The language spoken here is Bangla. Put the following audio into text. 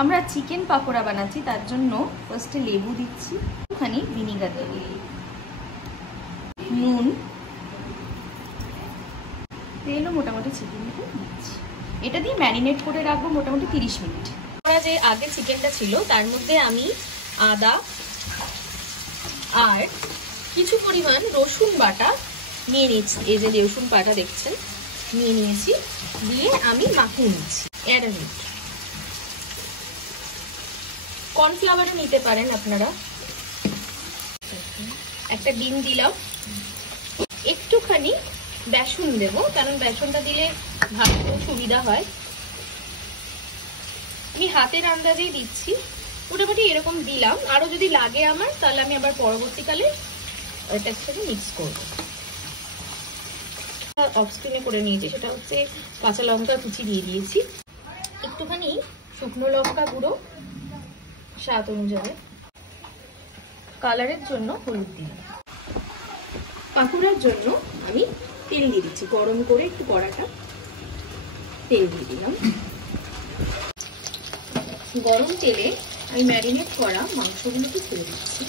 আমরা চিকেন পাকোড়া বানাচ্ছি, তার জন্য ফার্স্টে লেবু দিচ্ছি, একটুখানি ভিনিগার দেবো, নুন, তেলও মোটামুটি চিকেনটা দিচ্ছি। এটা দিয়ে ম্যারিনেট করে রাখবো মোটামুটি 30 মিনিট। যে আগে চিকেনটা ছিল তার মধ্যে আমি আদা আর কিছু পরিমাণ রসুন বাটা নিয়ে নিয়েছি। এই যে রসুন বাটা দেখছেন নিয়ে নিয়েছি, দিয়ে আমি মাখিয়ে নিচ্ছি। কর্নফ্লাওয়ারও নিতে পারেন আপনারা। একটা ডিম দিলাম, একটুখানি বেসন দেবো, কারণ বেসনটা দিলে ভাজতে সুবিধা হয়। আমি হাতের আন্দাজেই দিচ্ছি, মোটামুটি এরকম দিলাম। আরো যদি লাগে আমার, তাহলে আমি আবার পরবর্তীকালে এটার সাথে মিক্স করবো। অফ স্ক্রিনে করে নিয়েছি, সেটা হচ্ছে কাঁচা লঙ্কা কুচি দিয়ে দিয়েছি, একটুখানি শুকনো লঙ্কা গুঁড়ো স্বাদ অনুযায়ী, কালারের জন্য হলুদ দিলাম। পাকুড়ার জন্য আমি তেল দিয়ে দিচ্ছি, গরম করে একটু কড়াটা তেল দিয়ে দিলাম। গরম তেলে আমি ম্যারিনেট করা মাংসগুলোকে ছেড়ে দিচ্ছি।